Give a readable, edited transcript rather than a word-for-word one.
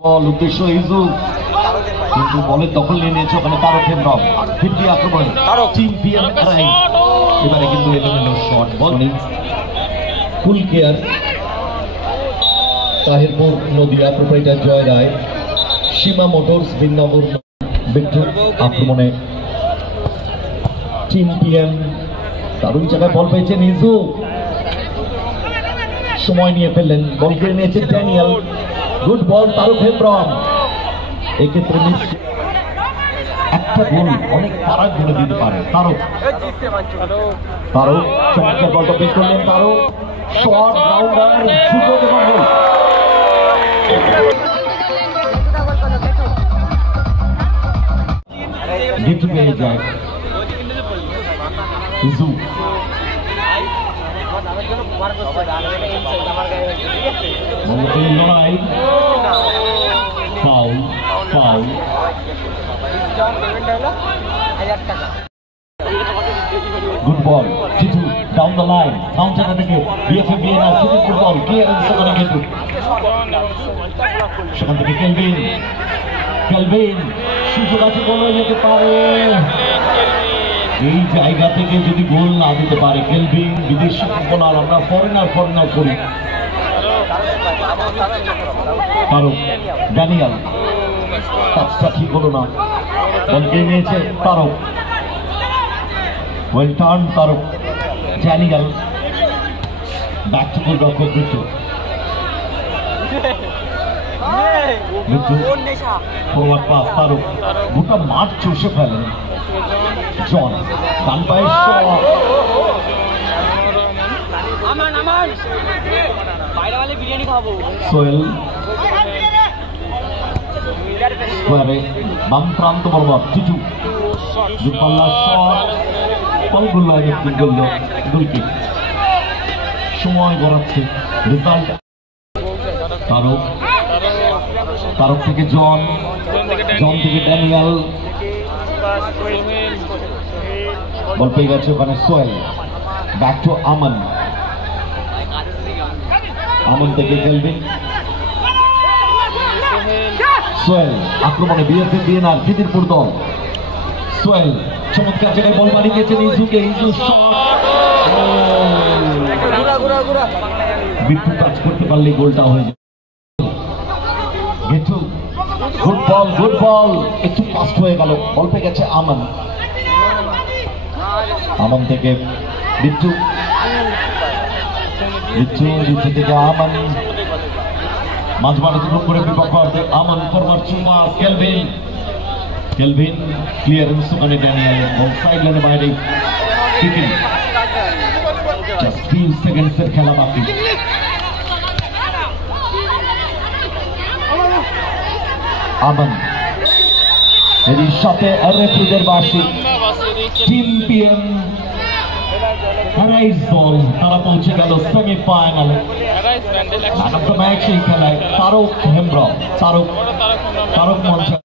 বল উদ্দেশ্য ইজু কিন্তু বলের দখল নিয়ে নিয়েছে ওখানে তারক হেমব্রম ফিরতি আক্রমণ টিম পিএম এবারে কিন্তু এলোমেলো শট বল ফুল কেয়ার তাহিরপুর নদিয়া প্রোপাইটার জয় রায় সীমা মোটরস বিন্নাপুর বিট্টু আক্রমণে টিম পিএম দারুণ জায়গায় বল পেয়েছেন ইজু সময় নিয়ে ফেললেন বল করে নিয়েছে Daniel good ball Tarak Hembram এক্ষেত্রে একটা গোল অনেক ফারাক করে দিতে পারে তারক চমৎকার বলটা বের করলেন তারক শট রাউন্ডার সুযোগ এবং গোল গেটু পেয়ে যায় ইজু লড়াই foul foul good ball Titu down the line counter থেকে বিএফএ নাও সুযোগ ফুটবল ক্লিয়ারেন্স করে গেটু সেখান থেকে কেলভিন সুযোগ আছে গোল হয়ে যেতে পারে এই জায়গা থেকে যদি গোল না দিতে পারে কেলভিন বিদেশি ফুটবলার আমরা ফরেনার করি তারক ড্যানিয়েল টাচটা ঠিক হলো না বল নিয়েছে Tarak well turn Tarak Daniel back to goal রক্ষক বিট্টু ফরওয়ার্ড পাস তারক গোটা মাঠ চষে ফেলেন জন ডান পায়ের শট সোহেল স্কোয়ারে বাম প্রান্ত বরাবর টিটু দুপাল্লা শট বলগুলো করল গোলকিক সময় গড়াচ্ছে রেজাল্ট তারক থেকে জন থেকে ড্যানিয়েল বল পেয়ে গেছে ওখানে সোহেল ব্যাক টু আমান থেকে কেলভিন সোহেল আক্রমণে বিএফএ বিএনআর খিদিরপুর দল সোহেল চমৎকার জায়গায় বল মারি দিয়েছেন ইজুকে ইজু বিট্টু টাচ করতে পারলে গোলটা হয়ে যায় গেটু গুড বল একটু ফাস্ট হয়ে গেল বল পেয়ে গেছে আমান থেকে বিট্টু থেকে আমান মাঝমাঠে দুটো করে বিপক্ষ অর্ধে আমান ফরওয়ার্ড চুমা কেলভিন ক্লিয়ারেন্স ওখানে ড্যানিয়েল বল সাইড লাইনে বাইরে কিকিং জাস্ট ফিউ সেকেন্ডসের খেলা বাকি আমান এর সাথে রেফারিদের বাঁশি টিম পিএম রাইস দল তারা পৌঁছে গেল সেমিফাইনালে ম্যান অফ দ্য ম্যাচ এই খেলায় তারক হেমব্রম তারক মঞ্চ